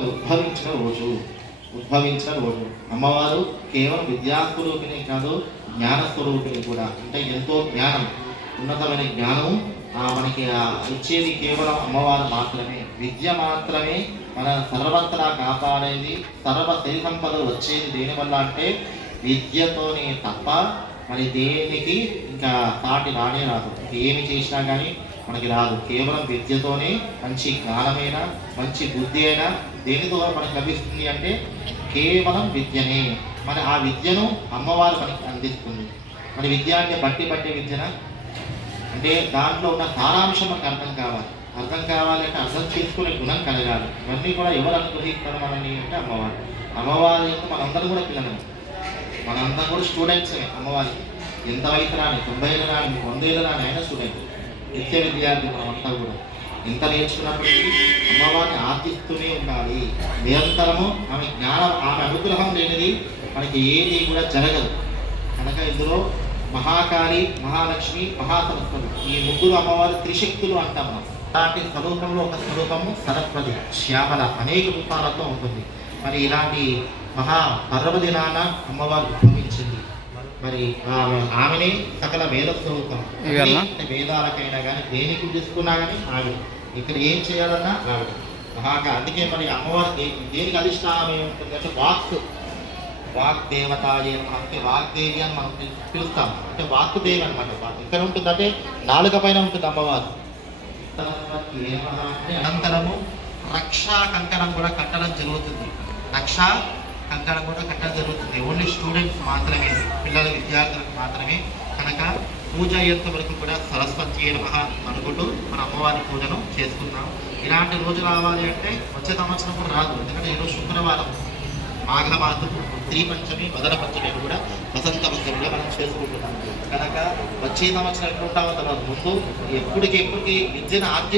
ఉద్భవించిన రోజు ఉద్భవించిన రోజు అమ్మవారు కేవలం విద్యాస్వరూపిణి కాదు జ్ఞానస్వరూపిణి కూడా. అంటే ఎంతో జ్ఞానం ఉన్నతమైన జ్ఞానం మనకి ఇచ్చేది కేవలం అమ్మవారు మాత్రమే. విద్య మాత్రమే మన సర్వత్రా కాపాడేది సర్వ సిరి వచ్చేది దేనివల్ల అంటే విద్యతోనే తప్ప మరి దేనికి ఇంకా తాటి రానే రాదు. ఏమి చేసినా కానీ మనకి రాదు. కేవలం విద్యతోనే మంచి జ్ఞానమైన మంచి బుద్ధి అయినా దేని ద్వారా మనకు లభిస్తుంది అంటే కేవలం విద్యనే. మరి ఆ విద్యను అమ్మవారు మనకి అందిస్తుంది. మరి విద్య అంటే బట్టి పట్టే విద్యన? అంటే దాంట్లో ఉన్న సారాంశం మనకు అర్థం కావాలి. అర్థం కావాలంటే అర్థం చేసుకునే గుణం కలగాలి. ఇవన్నీ కూడా ఎవరు అనుగ్రహిస్తారు మనని అంటే అమ్మవారు. అమ్మవారి యొక్క మనందరం కూడా పిల్లలమే మనందరం కూడా స్టూడెంట్స్ అమ్మవారికి. ఎంత వయసు రాని తొంభై ఏళ్ళు రాని వంద ఏళ్ళు రాని అయినా స్టూడెంట్ నిత్య విద్యార్థి మనమంతా కూడా. ఎంత నేర్చుకున్నప్పటికీ అమ్మవారిని ఆర్థిస్తూనే ఉండాలి. నిరంతరము ఆమె జ్ఞానం ఆమె అనుగ్రహం లేనిది మనకి ఏది కూడా జరగదు. కనుక ఇందులో మహాకాళి మహాలక్ష్మి మహాసరస్వతి ఈ ముగ్గురు అమ్మవారి త్రిశక్తులు అంటాం మనం. అలాంటి స్వరూపంలో ఒక స్వరూపము సరస్వతి శ్యామల అనేక రూపాలతో ఉంటుంది. మరి ఇలాంటి మహా పర్వదినాన అమ్మవారు ఉద్భవించింది. మరి ఆమె ఆమెనే సకల వేద స్వరూపం వేదాలకైనా కానీ దేనికి తీసుకున్నా కానీ ఆవిడ. ఇక్కడ ఏం చేయాలన్నా ఆవిడ. మహాకా అందుకే మరి అమ్మవారు దేనికి అధిష్టానం ఏముంటుంది అంటే వాక్ వాక్ దేవతాయ అంటే వాగ్దేవి అని మనం పిలు- పిలుస్తాం. అంటే వాక్కుదేవి అనమాట ఇక్కడ ఉంటుంది అంటే నాలుక పైన ఉంటుంది అమ్మవారు. అనంతరము రక్షా కంకణం కూడా కట్టడం జరుగుతుంది. రక్షా కంకణం కూడా కట్టడం జరుగుతుంది. ఓన్లీ స్టూడెంట్స్ మాత్రమే పిల్లల విద్యార్థులకు మాత్రమే కనుక పూజ అయ్యేంత వరకు కూడా సరస్వతి నమః అనుకుంటూ మన అమ్మవారి పూజను చేసుకుందాం ఇలాంటి రోజు రావాలి అంటే వచ్చే సంవత్సరం కూడా రాదు. ఎందుకంటే ఈరోజు శుక్రవారం. మాఘమాసం శ్రీ పంచమి మదన పంచమి కూడా వసంత పంచమిగా మనం చేసుకుంటున్నాం. కనుక వచ్చే సంవత్సరం ఎట్లుంటామో తర్వాత ముందు ఎప్పటికి విద్యను ఆర్జి